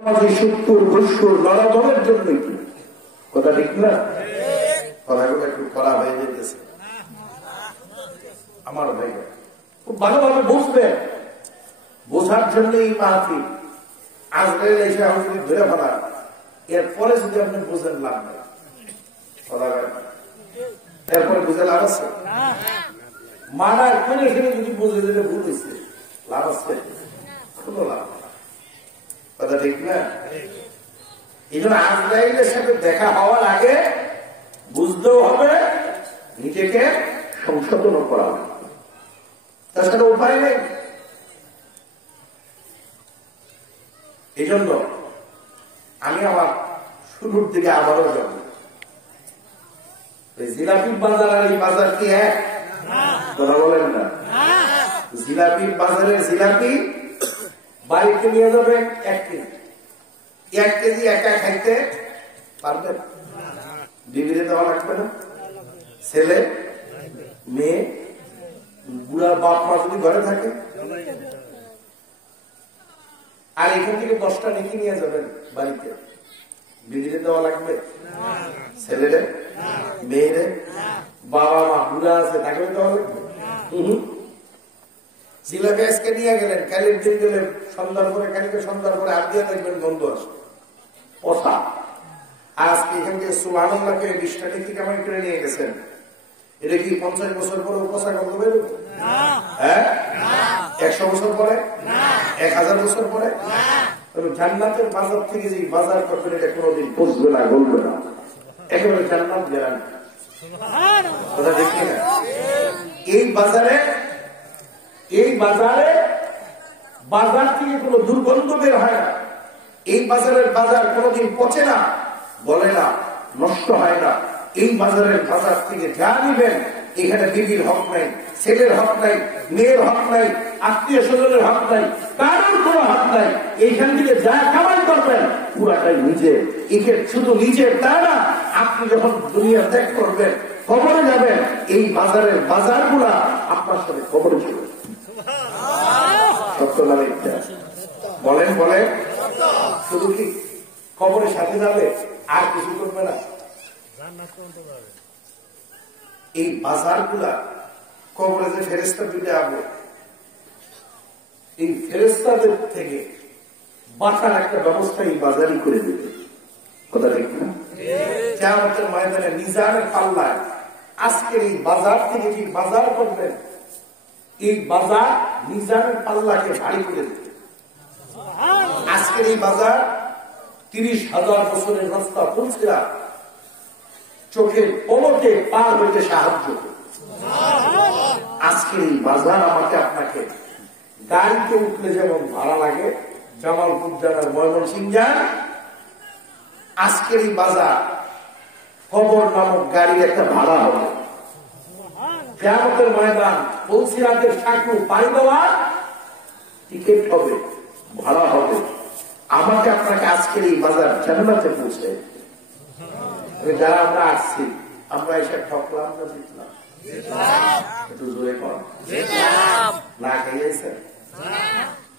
70 ঘুষখোর নরধমের জন্যই কি কথা ঠিক না? কথাগুলো একটু করা হয়ে যেতেছে আমার ভাই, খুব ভালোভাবে বুঝবে। বোঝার জন্য এই মাহফিল। আজরাইল এসে আমি যদি ধরে ফেলা, এরপরে যদি আপনি বুঝেন লাভ নেই। এরপরে বুঝে লাভ আছে? মানার করে এখানে যদি বুঝে দিলে ভুল হয়েছে, লাভ আছে? কোনো লাভ না। কথা ঠিক না? এই জন্য আজরাইলের সাথে দেখা হওয়ার আগে বুঝতেও হবে, নিজেকে সংশোধনও করা হবে, তাছাড়া উপায় নেই। এই জন্য আমি আমার শুরুর দিকে আবারও যাব। জিলাপির বাজার আর এই বাজার কি এক? তোরা বলেন না? জিলাপির বাজারের জিলাপি বাড়িতে নিয়ে যাবে 1 কেজি। 1 কেজি একা খাইতে পারবেন? বিবিরে দেওয়া লাগবে না? ছেলে মেয়ে বুড়া বাপ মা যদি ঘরে থাকে, আর এখান থেকে 10টা নেকি নিয়ে যাবেন বাড়িতে, বিবিরে দেওয়া লাগবে? ছেলেরে মেয়েরে বাবা মা বুড়া আছে তাকে দেওয়া লাগবে? জিলাপি আজকে নিয়ে গেলেন, কালির দিন গেলেন সন্ধ্যার পরে, কালকে সন্ধ্যার পরে হাত দিয়ে দেখবেন গন্ধ আসে পচা। আজকে এখান থেকে সুবহানাল্লাহকে 20টা নেকি কামাই করে নিয়ে গেছেন, এটা কি 50 বছর পরে পচা গন্ধ বেরোবে? হ্যাঁ, 100 বছর পরে, 1000 বছর পরে? জান্নাতের বাজার থেকে যে বাজার করবেন, এটা কোনোদিন পচবে না, গলবে না, একেবারে জান্নাত গ্যারান্টি। কথা দেখি না? এই বাজারে বাজার থেকে কোনো দুর্গন্ধ বের হয় না। এই বাজারের বাজার কোনোদিন পচে না, বলে না, নষ্ট হয় না। এই বাজারের বাজার থেকে যা নিবেন, এখানে বিবির হক নাই, ছেলের হক নাই, মেয়ের হক নাই, আত্মীয় স্বজনের হক নাই, কারোর কোনো হক নাই। এইখান থেকে যা কামাই করবেন পুরাটাই নিজে। এখানে শুধু নিজের তা না, আপনি যখন দুনিয়া ত্যাগ করবেন, কবরে যাবেন, এই বাজারের বাজারগুলা আপনার সাথে কবরে চলে। সত্য না মিথ্যা? বলেন বলেন। শুধু কি কবরের সাথে যাবে, আর কিছু করবে না? এই বাজারগুলা কবরে যে ফেরেশতা দুইটা আসবে, এই ফেরেশতাদের থেকে বাঁচার একটা ব্যবস্থা এই বাজারই করে দেবে। কথা ঠিক না? কিয়ামতের ময়দানে মিজানের পাল্লায় আজকের এই বাজার থেকে কি বাজার করবেন, এই বাজার মিজানের পাল্লাকে ভারী করে দেবে। আজকের এই বাজার 30,000 বছরের রাস্তা পৌঁছেরা চোখের পলকে পার হইতে সাহায্য করে। আজকের এই বাজার আমাকে আপনাকে গাড়িতে উঠলে যেমন ভাড়া লাগে, জামালপুর যান, ময়মনসিংহ যান, আজকের এই বাজার কবর নামক গাড়ির একটা ভাড়া হবে। কিয়ামতের ময়দান পুলসিরাতের সাঁকু পাড়ি দেওয়ার টিকিট হবে, ভাড়া হবে। আমাকে আপনাকে আজকের এই বাজার জান্নাতে পৌঁছে, যারা আমরা আসছি, আমরা এসে ঠকলাম না জিতলাম? একটু জোরে কর। না খাইয়েছেন?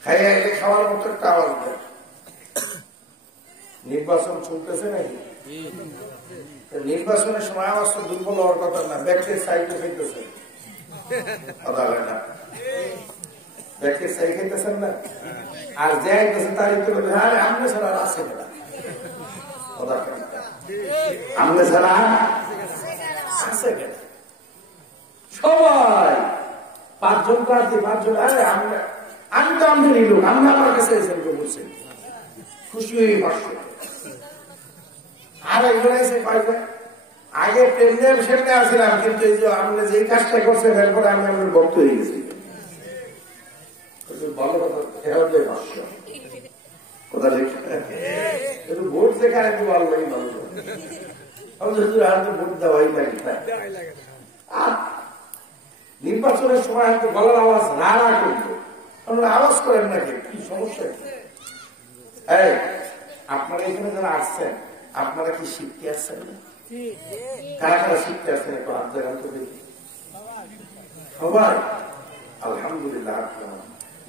খাইয়া এলে খাওয়ার মতো একটা আওয়াজ দেয়। নির্বাচন চলতেছে নাকি? নির্বাচনের সময় আওয়াজ তো দুর্বল হওয়ার কথা না, ব্যাকের সাইডে খাইতেছে। কথা হয় না? ব্যাকের সাইড খাইতেছেন না? আর যে আইতেছে তার একটু বলবে, আরে আমনে ছাড়া আছে না, কথা কেন আমনে ছাড়া আছে কেন? সবাই 5 জন প্রার্থী, 5 জন, আরে আমি তো আমনে নিল, আমি আমার কাছে এসে বলছেন, খুশি হয়ে বসছে। আর একজন এসে পাইবে, আগে প্রেমের সামনে আসছিলাম, কিন্তু এই যে আপনি যে কাজটা করছেন, এরপরে আমি আপনার ভক্ত হয়ে গেছি। ভালো কথা, কথা একটু ভোট দেখে একটু ভালো লাগে, ভালো ভোট দেওয়াই লাগে। আর নির্বাচনের সময় হয়তো গলার আওয়াজ না করবো, আপনারা আওয়াজ করেন নাকি? কি সমস্যা? আপনারা এখানে যারা আসছেন, আপনারা কি শিখতে আসছেন? কারা কারা শিখতে আসছেন? একটু হাত দেখান তো দেখি। সবাই আলহামদুলিল্লাহ।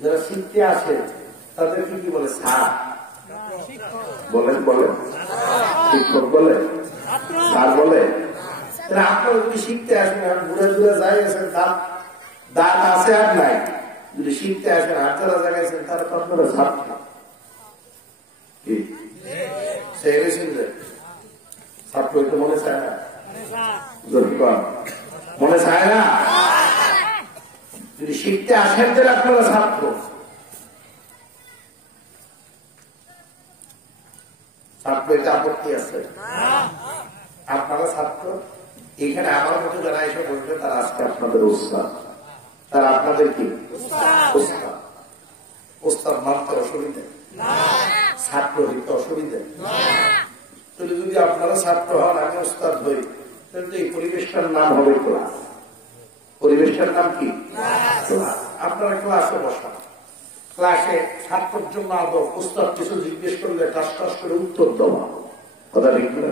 যারা শিখতে আসেন তাদেরকে কি বলে? স্যার। বলেন বলেন, শিক্ষক বলে, স্যার বলে। আপনারা যদি শিখতে আসেন, ঘুরে ঘুরে যাই আছেন, দাঁত আছে আর নাই, যদি শিখতে আসেন হাত যারা জায়গাইছেন তারা তো আপনারা ছাত্র। ছাত্র তো মনে চায় না, মনে চায় না। যদি শিখতে আসেন তাহলে আপনারা ছাত্র। ছাত্র এটা আপত্তি আছে? আপনারা ছাত্র। এখানে আমার মতো যারা এসে বলবে তারা আজকে আপনাদের উস্তাদ, তারা আপনাদের কি উস্তাদ। উস্তাদ মানতে অসুবিধা, ছাত্র হইতে অসুবিধা। তাহলে যদি আপনারা ছাত্র হন, আমি উস্তাদ হই, তাহলে এই পরিবেশটার নাম হবে ক্লাস। পরিবেশটার নাম কি? ক্লাস। আপনারা ক্লাসে বসান, ক্লাসে ছাত্রের জন্য আদব, উস্তাদ কিছু জিজ্ঞেস করলে টাস টাস করে উত্তর দেওয়া। কথা ঠিক না?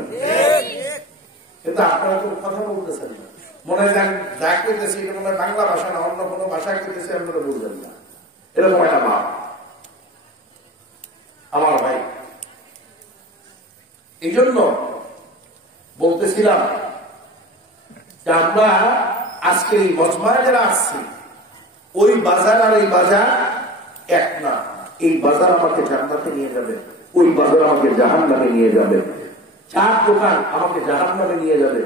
কিন্তু আপনারা তো কথা বলতেছেন না, মনে হয় যা করতেছি এটা মনে হয় বাংলা ভাষা না, অন্য কোনো ভাষা করতেছে আপনারা বুঝবেন না। এরকম একটা ভাব। আমার ভাই, এই জন্য বলতেছিলাম যে আমরা আজকে এই মজমায় যারা আসছি, ওই বাজার আর এই বাজার এক না। এই বাজার আমাকে জান্নাতে নিয়ে যাবে, ওই বাজার আমাকে জাহান্নামে নিয়ে যাবে। চার দোকান আমাকে জাহান্নামে নিয়ে যাবে,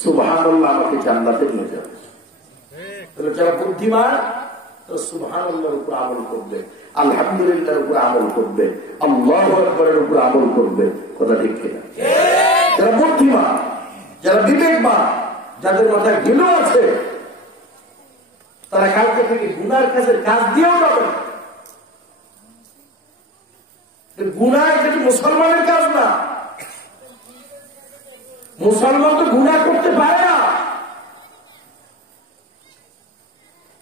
সুবহানাল্লাহ আমাকে জান্নাতে নিয়ে যাবে। তাহলে যারা বুদ্ধিমান তারা সুবহানাল্লাহর উপর আমল করবে, আলহামদুলিল্লাহর উপর আমল করবে, আল্লাহু আকবারের উপর আমল করবে। কথা ঠিক কিনা? যারা বুদ্ধিমান, যারা বিবেকবান, যাদের মাথায় জ্ঞান আছে, তারা কালকে থেকে গুনার কাছে কাজ দিয়েও যাবে। গুনাহ কিন্তু মুসলমানের কাজ না। মুসলমান তো গুনাহ করতে পারে না।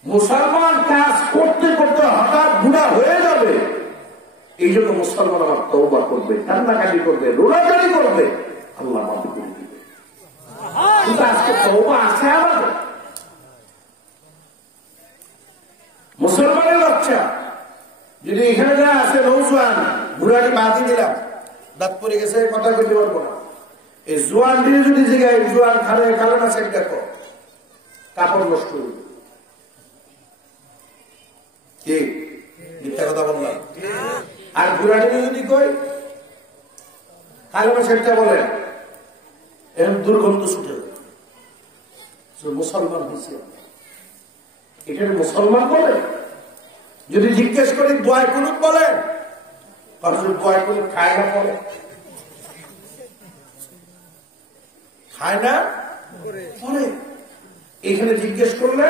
মুসলমান কাজ করতে করতে হঠাৎ গুনাহ হয়ে যাবে। এই জন্য মুসলমান আবার তওবা করবে, কান্নাকাটি করবে, রোনাকাটি করবে, আল্লাহ মাফ করে দিবে। কিন্তু আজকে তওবা আছে আমাদের। মুসলমানের বাচ্চা যদি এখানে যা আছে নৌজওয়ান, বুড়াকে বাঁধি দিলাম, দাঁত পড়ে গেছে, কথা করতে পারবো না। এই জোয়ান দিয়ে যদি জিগায়, জোয়ান খালে কালো না সেট দেখো, কাপড় নষ্ট হইল। কি মিথ্যা কথা বললাম? আর বুড়াটি যদি কই কালো না সেটটা বলেন, এরকম দুর্গন্ধ ছুটে মুসলমান হয়েছে। এখানে মুসলমান বলে যদি জিজ্ঞেস করি দোয়া কুনুত বলেন, দোয়া কুনুত খায় না বলে, খায় না পরে। এখানে জিজ্ঞেস করলে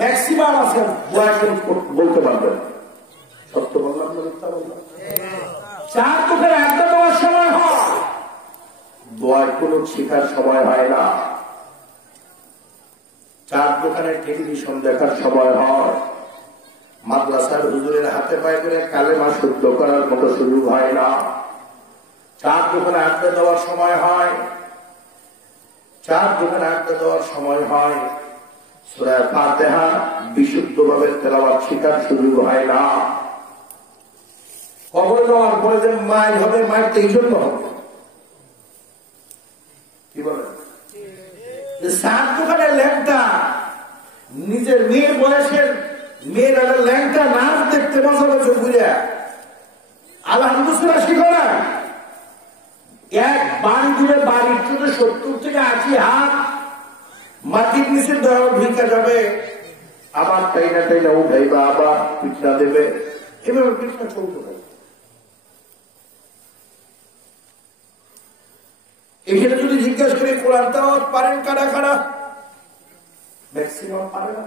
ম্যাক্সিমাম আছেন দোয়া কুনুত বলতে পারবেন। সত্য বললাম না মিথ্যা বললাম? চার চোখের আড্ডা দেওয়ার সময় হয়, দোয়া কুনুত শেখার সময় হয় না। চার দোকানের টেলিভিশন দেখার সময় হয়, মাদ্রাসার হুজুরের হাতে পায়ে করে কালেমা শুদ্ধ করার মতো সুযোগ হয় না। চার দোকানে আড্ডা দেওয়ার সময় হয়, চার দোকানে আড্ডা দেওয়ার সময় হয়, সূরা ফাতিহা বিশুদ্ধভাবে তেলাওয়াত শেখার সুযোগ হয় না। কবরে যাওয়ার পরে যে মাইল হবে, মাইলটা এই জন্য হবে। কি বলেন? চার দোকানের ল্যাংটা নিজের মেয়ের বয়সের মেয়ের একটা ল্যাংটা নাচ দেখতে মজা পেয়েছে ঘুরে, আলহামদুলিল্লাহ শিখো না। এক বাড়ি দূরে বাড়ির থেকে 70 থেকে 80 হাত মাটির নিচে দেওয়া ঢুকে যাবে, আবার টাইনা টাইনা উঠাইবা, আবার পিঠা দেবে, এভাবে পিঠা চলতে হবে। এখানে যদি জিজ্ঞাসা করি কোরআন তেলাওয়াত পারেন কারা কারা, ম্যাক্সিমাম পারে না।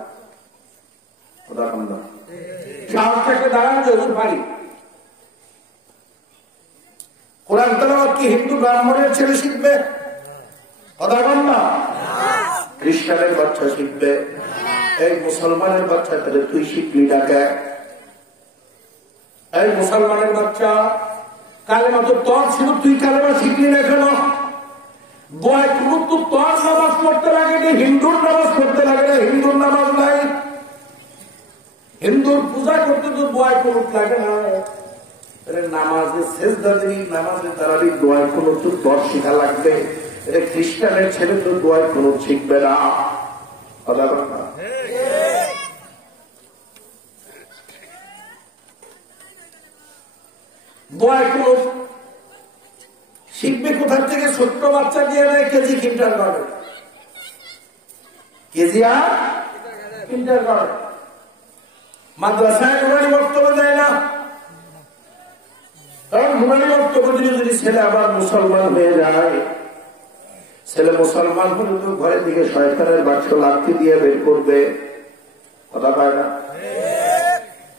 দাঁড়ান যে পারি। কোরআন তেলাওয়াত কি হিন্দু ব্রাহ্মণের ছেলে শিখবে? কথা বল না। খ্রিস্টানের বাচ্চা শিখবে, এই মুসলমানের বাচ্চা, তাহলে তুই শিখবি না কে? এই মুসলমানের বাচ্চা কালেমা তো তোর ছিল, তুই কালেমা শিখলি না কেন? দোয়া কুনুত তো তোর নামাজ পড়তে লাগে না, হিন্দুর নামাজ পড়তে লাগে না? হিন্দুর নামাজ নাই, হিন্দুর পূজা করতে তো দোয়া কুনুত লাগে না। নামাজে সেজদা দিবি, নামাজে দাঁড়াবি, দোয়ায় কোনো তো দর শিখা লাগবে। এটা খ্রিস্টানের ছেলে তো দোয়ায় কোনো শিখবে না। কথা বল না। দোয়ায় কোনো শিখবে কোথার থেকে? ছোট্ট বাচ্চা দিয়ে দেয় কেজি কিন্টার করে, কেজি আর কিন্টার করে। মাদ্রাসায় নুরানি বক্তব্য দেয় না, কারণ নুরানি বক্তব্য দিলে যদি ছেলে আবার মুসলমান হয়ে যায়, ছেলে মুসলমান হলে তো ঘরের দিকে শয়তানের বাক্স লাঠি দিয়ে বের করবে। কথা পায় না?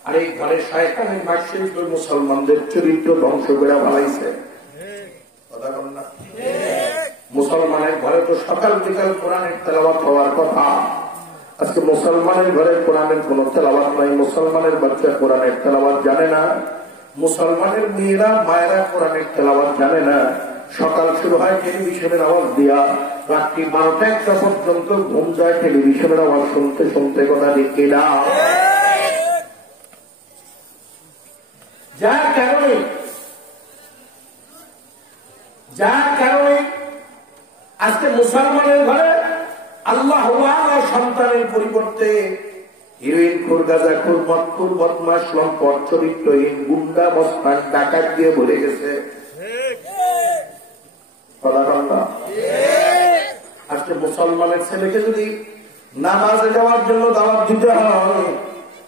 আর এই ঘরে শয়তানের বাক্স মুসলমানদের চরিত্র ধ্বংস করে ফেলাইছে। কথা বল না। মুসলমানের ঘরে তো সকাল বিকাল কোরআনের তেলাওয়াত হওয়ার কথা, আজকে মুসলমানের ঘরে কোরআনের কোন তেলাওয়াত নাই। মুসলমানের বাচ্চা কোরআনের তেলাওয়াত জানে না, মুসলমানের মেয়েরা মায়েরা কোরআনের তেলাওয়াত জানে না। সকাল শুরু হয় টেলিভিশনের আওয়াজ দিয়া, রাত্রি 12টা-1টা পর্যন্ত ঘুম যায় টেলিভিশনের আওয়াজ শুনতে শুনতে। কথা দেখে না। যার কারণে আজকে মুসলমানের ঘরে আল্লাহ সন্তানের পরিবর্তে হিরোইন খুর, গাঁজা খুর, মদ খুর, বদমাশ, লম্পট, চরিত্রহীন, গুন্ডা, মস্তান, ডাকাত দিয়ে ভরে গেছে। আজকে মুসলমানের ছেলেকে যদি নামাজে যাওয়ার জন্য দাওয়াত দিতে হয়,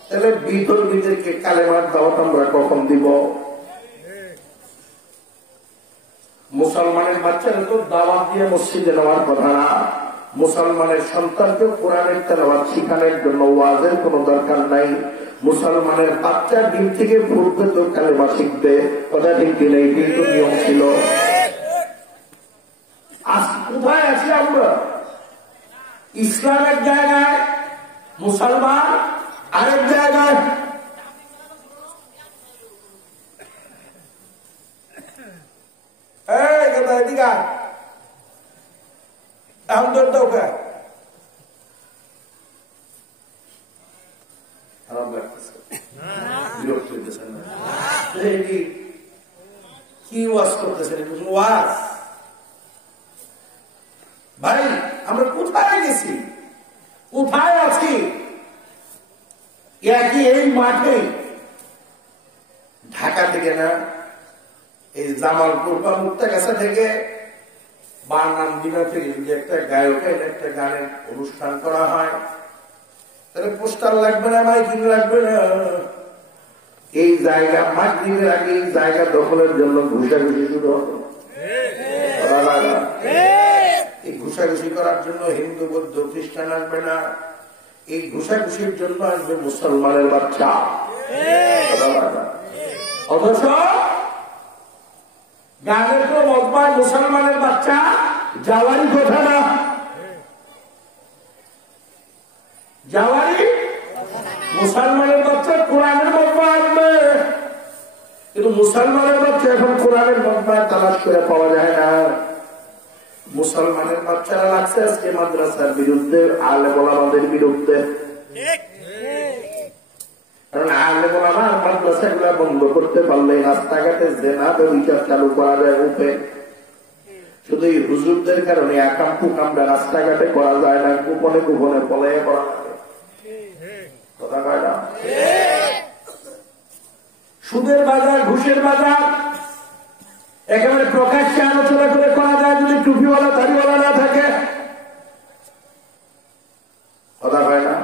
তাহলে বিধর্মীদেরকে কালেমার দাওয়াত আমরা কখন দিব? মুসলমানের বাচ্চারা তো দাওয়াত দিয়ে মসজিদে নেওয়ার কথা না। মুসলমানের সন্তানকে কোরআনের তেলাওয়াত শিখানোর জন্য ওয়াজের কোনো দরকার নাই। মুসলমানের বাচ্চা দিন থেকে পূর্বে তো কালেমা শিখবে। কথা ঠিক কিনা? এই কিন্তু নিয়ম ছিল। আজ কোথায় আছি আমরা? ইসলামের জায়গায়, মুসলমান আরেক জায়গায়। এখন তোর দৌকা কি ওয়াজ করতেছেন? ওয়াজ ভাই, আমরা কোথায় গেছি? কোথায় আছি? একই এই মাঠে, ঢাকা থেকে না, এই জামালপুর বা মুক্তাগাছা থেকে বা নামদিনা থেকে যদি একটা গায়কের একটা গানের অনুষ্ঠান করা হয়, তাহলে পোস্টার লাগবে না, মাইকিং লাগবে না। এই জায়গা মাগরিবের আগে এই জায়গা দখলের জন্য ঘুষাঘুষি শুরু হবে। এই ঘুষাঘুষি করার জন্য হিন্দু, বৌদ্ধ, খ্রিস্টান আসবে না। এই ঘুষাঘুষির জন্য আসবে মুসলমানের বাচ্চা। অথচ গানের তো মতবাদ মুসলমানের বাচ্চা যাওয়ারই কথা না। যাওয়ারই মুসলমানের বাচ্চা কোরআনের মতবাদ আসবে, কিন্তু মুসলমানের বাচ্চা এখন কোরআনের মতবাদ তালাশ করে পাওয়া যায় না। মুসলমানের বাচ্চারা লাগছে আজকে মাদ্রাসার বিরুদ্ধে, আলেম ওলামাদের বিরুদ্ধে। কারণ আলেম ওলামা মাদ্রাসাগুলা বন্ধ করতে পারলে রাস্তাঘাটে জিনা বিচার চালু করা যায় রূপে। শুধু এই হুজুরদের কারণে একাম কুকামরা রাস্তাঘাটে করা যায় না, গোপনে গোপনে পলাইয়া করা লাগে। কথা কয় না? সুদের বাজার, ঘুষের বাজার একেবারে প্রকাশ্যে আলোচনা করে করা যায় যদি টুপিওয়ালা দাড়িওয়ালা না থাকে। কথা হয় না?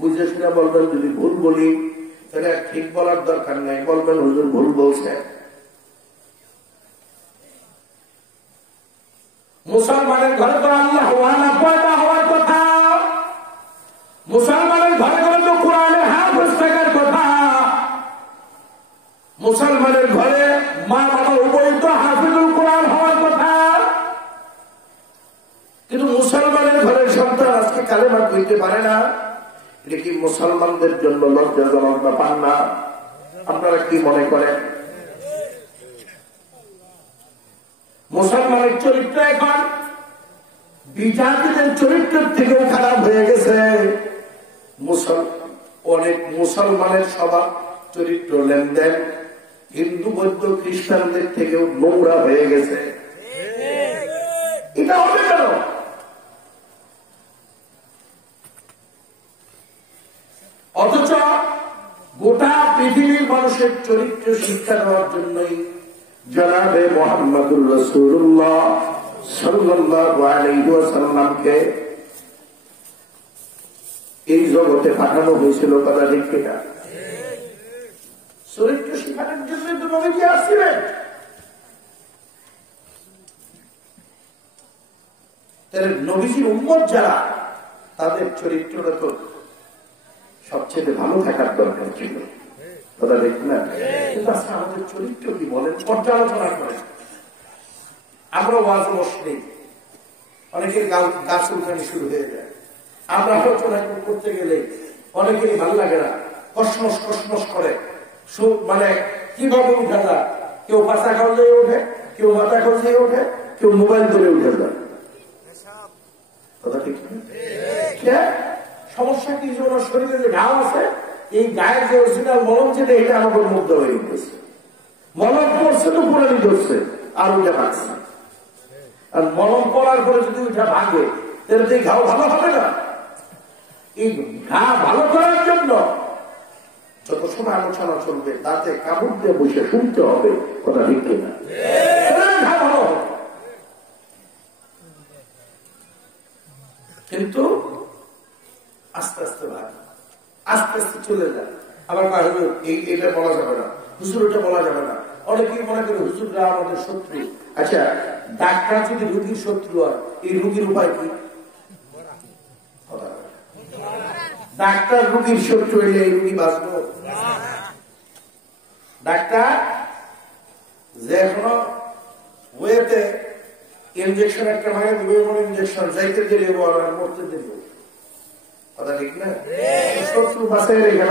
বুঝে শুনে বলবেন, যদি ভুল বলি তাহলে ঠিক বলার দরকার নেই, বলবেন হুজুর ভুল বলছে। মুসলমানের ঘরে তো আল্লাহ পয়দা হওয়ার কথা, মুসলমানের ঘরে ঘরে তো কোরআনের হাফেজ থাকার কথা, মুসলমানের ঘরে মা বাবা উভয় তো হাফিজুল কোরআন হওয়ার কথা। কিন্তু মুসলমানের ঘরের সন্তান আজকে কালেমা কইতে পারে না। এটা কি মুসলমানদের জন্য লজ্জাজনক ব্যাপার না? আপনারা কি মনে করেন? মুসলমানের চরিত্র এখন বিজাতিদের চরিত্রের থেকেও খারাপ হয়ে গেছে। অনেক মুসলমানের স্বভাব চরিত্র লেনদেন হিন্দু বৌদ্ধ খ্রিস্টানদের থেকেও নোংরা হয়ে গেছে। এটা হবে কেন? অথচ গোটা পৃথিবীর মানুষের চরিত্র শিক্ষা দেওয়ার জন্যই জনাবে মুহাম্মদুর রাসূলুল্লাহ সাল্লাল্লাহু আলাইহি ওয়াসাল্লামকে এই জগতে পাঠানো হয়েছিল। কথা ঠিক কিনা? চরিত্র শিক্ষার জন্য তো নবীজি আসছিলেন। তাহলে নবীজির উম্মত যারা, তাদের চরিত্রটা তো সবচেয়ে ভালো থাকার দরকার ছিল। কথা দেখ না? কিন্তু আজকে আমাদের চরিত্র কি বলেন, পর্যালোচনা করেন। আমরা ওয়াজ বসলেই অনেকের গা চুলকানি শুরু হয়ে যায়। আমরা আলোচনা করতে গেলে অনেকেরই ভালো লাগে না, কসমস কসমস করে। মানে কিভাবে উঠা যায়? কেউ পাশা খাওয়ালে ওঠে, কেউ মাথা খাওয়ালে ওঠে, কেউ মোবাইল ধরে উঠে যায়। কথা ঠিক না? সমস্যা কি? ওনার শরীরে যে ঘাম আছে, এই গায়ের যে অরিজিনাল মলম যেটা, এটা আমাদের মুগ্ধ হয়ে গেছে। মলম পড়ছে তো পুরানি ধরছে, আর ওইটা ভাগছে। আর মলম পড়ার পরে যদি ওইটা ভাগে, তাহলে তো এই ঘাও ভালো হবে না। এই ঘা ভালো করার জন্য যত সময় আলোচনা চলবে, তাতে কাপড় দিয়ে বসে শুনতে হবে। কথা ঠিক কিনা? ঘা ভালো হবে। কিন্তু আস্তে আস্তে ভাগ, আস্তে আস্তে চলে যায়। আবার এটা বলা যাবে না, হুজুর এটা বলা যাবে না। অনেকেই মনে করে হুজুররা আমাদের শত্রু। আচ্ছা, ডাক্তার যদি রোগীর শত্রু হয়, এই রোগীর উপায় কি? ডাক্তার রোগীর শত্রু হইলে এই রোগী বাঁচব? ডাক্তার যে কোনো ওয়েতে ইঞ্জেকশন একটা ভাঙে দেবে, এমন ইঞ্জেকশন যাইতে দেরি হবো আর মরতে দেরি হবো। কথা ঠিক না? শত্রু বাঁচাই রেখে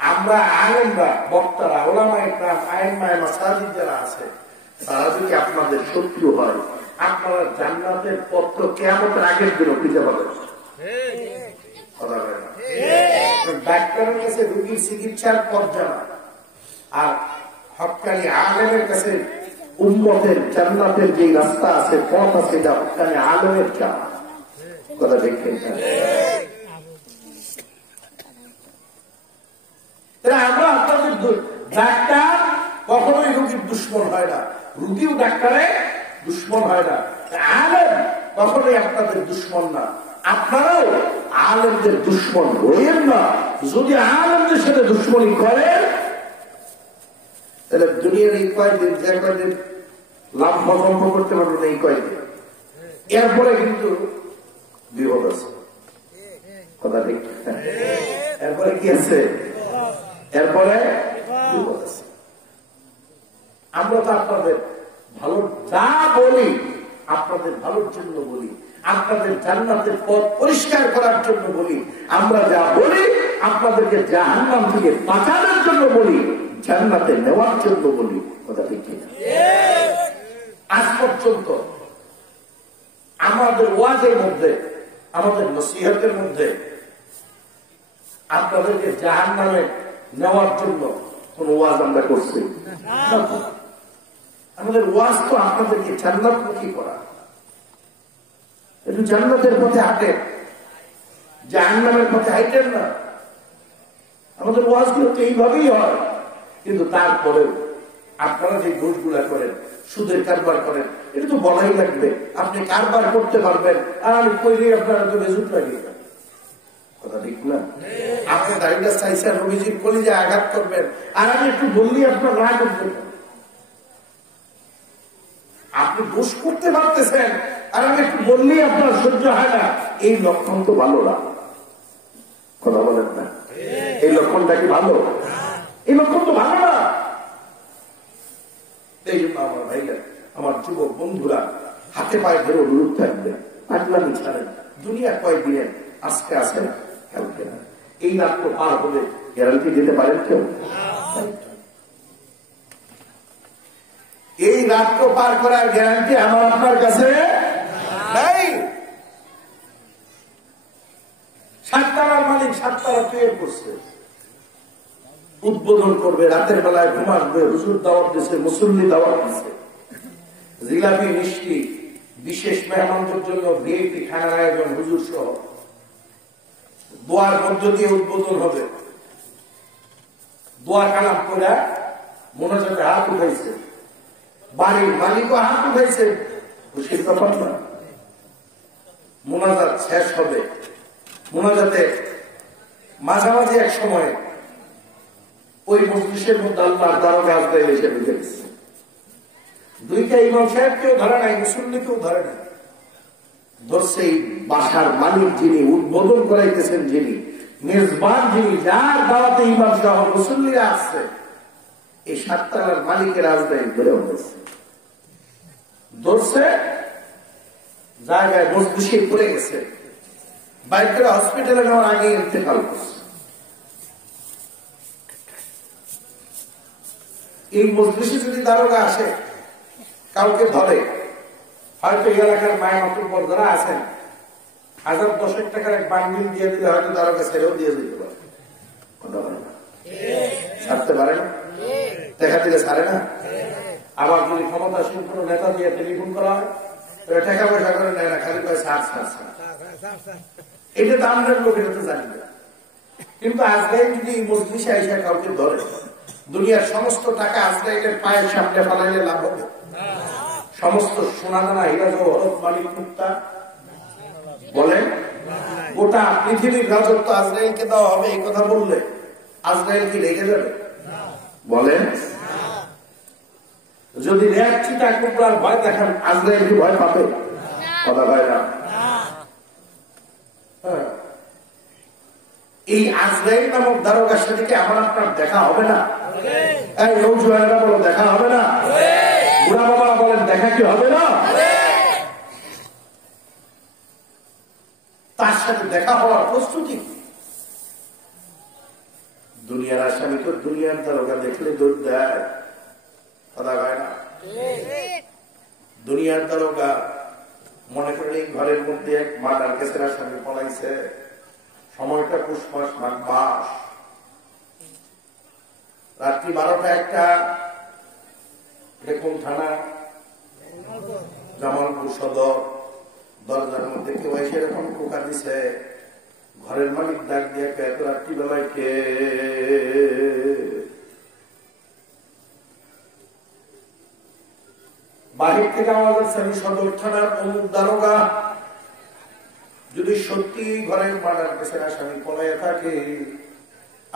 আমরা আলেমরা, বক্তারা, ওলামায়ে কেরাম, আইম্মায়ে মাসাজিদ যারা আছে, তারা যদি আপনাদের শত্রু হয়, আপনারা জান্নাতের পত্র কিয়ামতের আগের দিন খুঁজে পাবেন। ডাক্তারের কাছে রোগীর চিকিৎসার পর্যায়ে, আর হক্কানি আলেমের কাছে উম্মতের জান্নাতের যে রাস্তা আছে, পথ আছে, এটা হক্কানি আলেমের চাপ। কথা দেখছেন? আমরা আপনাদের ডাক্তার কখনোই রোগীর দুশ্মন হয় না, রোগীও ডাক্তারের দুশ্মন হয় না। আলেম কখনোই আপনাদের দুশ্মন না, আপনারাও আলেমদের দুশ্মন হইয়েন না। যদি আলেমদের সাথে দুশ্মনী করেন, তাহলে দুনিয়ার এই কয়েকদিন, যে কয়েকদিন লাভ ভম্ব করতে পারবেন, এই কয়েকদিন, এরপরে কিন্তু বিপদ আছে। কথা ঠিক? এরপরে কি আছে? এরপরে বিপদ আছে। আমরা তো আপনাদের ভালো যা বলি, আপনাদের ভালোর জন্য বলি, আপনাদের জান্নাতের পথ পরিষ্কার করার জন্য বলি। আমরা যা বলি আপনাদেরকে জাহান্নাম থেকে বাঁচানোর জন্য বলি, জান্নাতে নেওয়ার জন্য বলি। কথা ঠিক কিনা? আজ পর্যন্ত আমাদের ওয়াজের মধ্যে, আমাদের নসিহতের মধ্যে আপনাদেরকে জাহান্নামে নেওয়ার জন্য কোন ওয়াজ আমরা করছি? আমাদের ওয়াজ তো আপনাদেরকে জান্নাতমুখী করা। একটু জান্নাতের পথে হাঁটেন, জাহান্নামের পথে হাঁটেন না। আমাদের ওয়াজগুলো তো এইভাবেই হয়। কিন্তু তারপরেও আপনারা যে দোষগুলা করেন, সুদের কারবার করেন, এটা তো বলাই লাগবে। আপনি কারবার করতে পারবেন, আর কইলে আপনারা তো বেজুত লাগিয়ে যান। কথা ঠিক না? আপনি দাঁড়িয়ে চাইছেন নবীজির কলিজায় আঘাত করবেন, আর আমি একটু বললেই আপনার না করবেন। আপনি দোষ করতে পারতেছেন, আর আমি একটু বললেই আপনার সহ্য হয় না। এই লক্ষণ তো ভালো না। কথা বলেন না? এই লক্ষণটা কি ভালো? এই লক্ষণ তো ভালো না। এই জন্য আমার ভাইরা, আমার যুবক বন্ধুরা, হাতে পায়ে ধরে অনুরোধ থাকবে, পাগলামি ছাড়েন। দুনিয়া কয়েকদিনের, আজকে আসে না, কালকে না। এই রাত তো পার হলে গ্যারান্টি দিতে পারেন কেউ? এই রাত তো পার করার গ্যারান্টি আমার আপনার কাছে নাই। 7 তালার মালিক 7 তালা তৈরি করছে, উদ্বোধন করবে, রাতের বেলায় ঘুমাবে, হুজুর দাওয়াত দিচ্ছে, মুসল্লি দাওয়াত দিচ্ছে, জিলাপি মিষ্টি, বিশেষ মেহমানদের জন্য ভিআইপি খানার আয়োজন হুজুর সহ, দোয়ার মধ্য দিয়ে উদ্বোধন হবে। দোয়া কালাম করে মোনাজাতে হাত উঠাইছে, বাড়ির মালিকও হাত উঠাইছে, খুশির ব্যাপার না। মোনাজাত শেষ হবে, মোনাজাতে মাঝামাঝি এক সময় ওই মজলিসের মধ্যে আল্লাহর দারোগা আজরাইল এসে ঢুকে গেছে। দুইটা ইমাম সাহেবকেও ধরে নাই, মুসল্লিকেও ধরে নাই, ধরছে এই বাসার মালিক যিনি, উদ্বোধন করাইতেছেন যিনি, মেজবান যিনি, যার দাওয়াতে ইমাম সহ মুসল্লিরা আসছে, এই সাততলার মালিকের আজরাইল ধরে উঠেছে। ধরছে, জায়গায় মজলিসে পড়ে গেছে, বাইক করে হসপিটালে নেওয়ার আগে ইন্তেকাল করছে। এই মজলিসে যদি দারোগা আসে, কাউকে ধরে, হয়তো এই এলাকার মায়ের মাতুব্বর যারা আছেন, 1000-10 টাকার এক বান্ডিল দিয়ে দিলে হয়তো দারোগা ছেড়েও দিয়ে দিতে পারে, ছাড়তে পারে না, দেখা দিলে ছাড়ে না। আবার যদি ক্ষমতাসীন কোন নেতা দিয়ে টেলিফোন করা হয়, টাকা পয়সা করে নেয় না, খালি কয় ছাড় ছাড় ছাড়। এটা তো আমরা লোক, এটা তো জানি না। কিন্তু আজরাইল যদি মজলিসে আইসা কাউকে ধরে, দুনিয়ার সমস্ত টাকা আজরাইলের পায়ের সামনে ফেলাইলে লাভ হবে? সমস্ত সোনাদানা হীরা জওহরত মালিক মুক্তা বলেন, গোটা পৃথিবীর রাজত্ব আজরাইলকে দেওয়া হবে, এই কথা বললে আজরাইল কি রেখে যাবে? বলেন, যদি রেয়াচিটা কুকুরার ভয় দেখান, আজরাইল কি ভয় পাবে? কথা হয় না। এই আজরাইল নামক দারোগার সাথে কি আমার আপনার দেখা হবে না? এই নৌজওয়ানেরা বলো, দেখা হবে না? বুড়া বাবা বলেন, দেখা কি হবে না? তার সাথে দেখা হওয়ার প্রস্তুতি। দুনিয়ার আসামি তো দুনিয়ার দারোগা দেখলে দৌড় দেয়, কথা হয় না। দুনিয়ার দারোগা মনে করেন এই ঘরের মধ্যে এক মার্ডার কেসের আসামি পলাইছে, সময়টা পুষ মাস মাঘ মাস, রাত্রি 12টা-1টা, এটা কোন থানা? জামালপুর সদর। দরজার মধ্যে কেউ এসে এরকম টোকা দিছে, ঘরের মালিক ডাক দিয়ে এত রাত্রি বেলায় কে? বাহির থেকে আওয়াজ আসছে, আমি সদর থানার অমুক দারোগা। যদি সত্যি ঘরের মার্ডার কেসের আসামি পলাইয়া থাকে,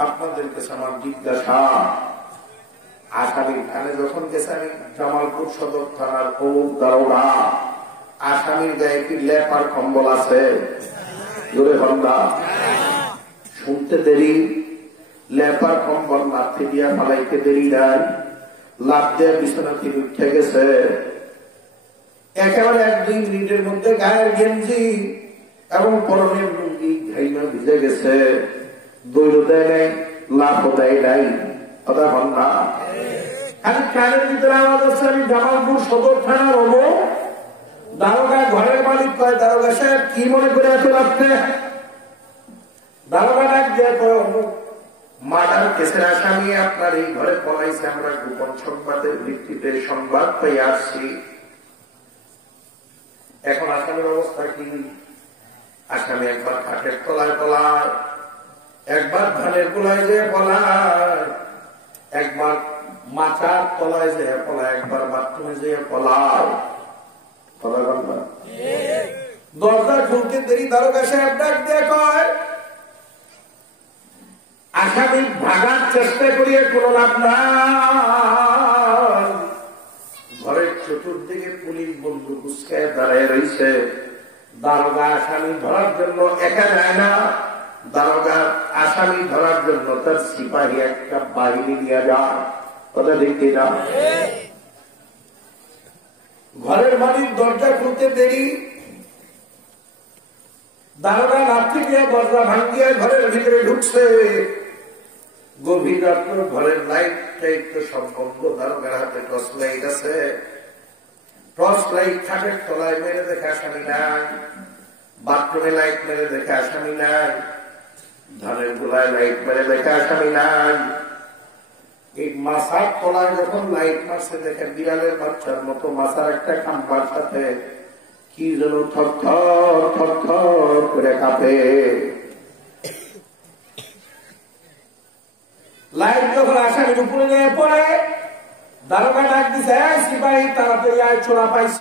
আপনাদের কাছে আমার জিজ্ঞাসা, আসামির কানে যখন গেছে আমি জামালপুর সদর থানার অমুক দারোগা, আসামির গায়ে কি লেপার কম্বল আছে? জোরে বন্ধা, শুনতে দেরি, লেপার কম্বল লাথি দিয়া পালাইতে দেরি নাই, লাভ দেওয়া বিছানা থেকে উঠে গেছে, একেবারে 1-2 মিনিটের মধ্যে গায়ের গেঞ্জি এবং পরনের লুঙ্গি ঘাইমা ভিজে গেছে, দৈর দেয় নাই, লাভও দেয় নাই, কথা বন্ধা। খালি কানের ভিতরে আওয়াজ হচ্ছে, আমি জামালপুর সদর থানার হবো দারোগা। ঘরের মালিক কয়, দারোগা সাহেব কি মনে করে এত রাত্রে? দারোগা ডাক দিয়ে কয়, অমুক মার্ডার কেসের আসামি আপনার এই ঘরে পলাইছে, আমরা গোপন সংবাদের ভিত্তিতে সংবাদ পাই আসছি। এখন আসামির অবস্থা কি? আসামি একবার কাঠের তলায় পলায়, একবার ধানের গোলায় যে পলায়, একবার মাচার তলায় যে পলায়, একবার বাথরুমে যে পলায়। দরজা খুলতে দেরি, দারোগা সাহেব ডাক দিয়ে কয়, আসামি ভাগার চেষ্টা করিয়ে কোন লাভ নাই, ঘরের চতুর্দিকে পুলিশ বন্দুক উস্কায় দাঁড়ায় রয়েছে, দারোগা আসামি ধরার জন্য একা যায় না, দারোগা আসামি ধরার জন্য তার সিপাহী একটা বাহিনী নিয়ে যায়, কথা দেখতে না। ঘরের মালিক দরজা খুলতে দেরি, দারোগা লাথি দিয়ে দরজা ভাঙ্গিয়া ঘরের ভিতরে ঢুকছে। গভীর রাত্র, ঘরের লাইট টাইট তো সব বন্ধ, দারোগার হাতে টর্চ লাইট আছে, টর্চ লাইট খাটের তলায় মেরে দেখে আসামি নাই, বাথরুমে লাইট মেরে দেখে আসামি নাই, ধানের গোলায় লাইট মেরে দেখে আসামি নাই, এই মাছার তলায় যখন লাইট মারছে দেখেন বিড়ালের বাচ্চার মতো মাছার একটা খাম্বার সাথে কি যেন থরথর থরথর করে কাঁপে। লাইট যখন আসামির উপরে নিয়ে পড়ে দারোগা ডাক দিছে, সিপাহী তাড়াতাড়ি আয়, চোরা পাইছে।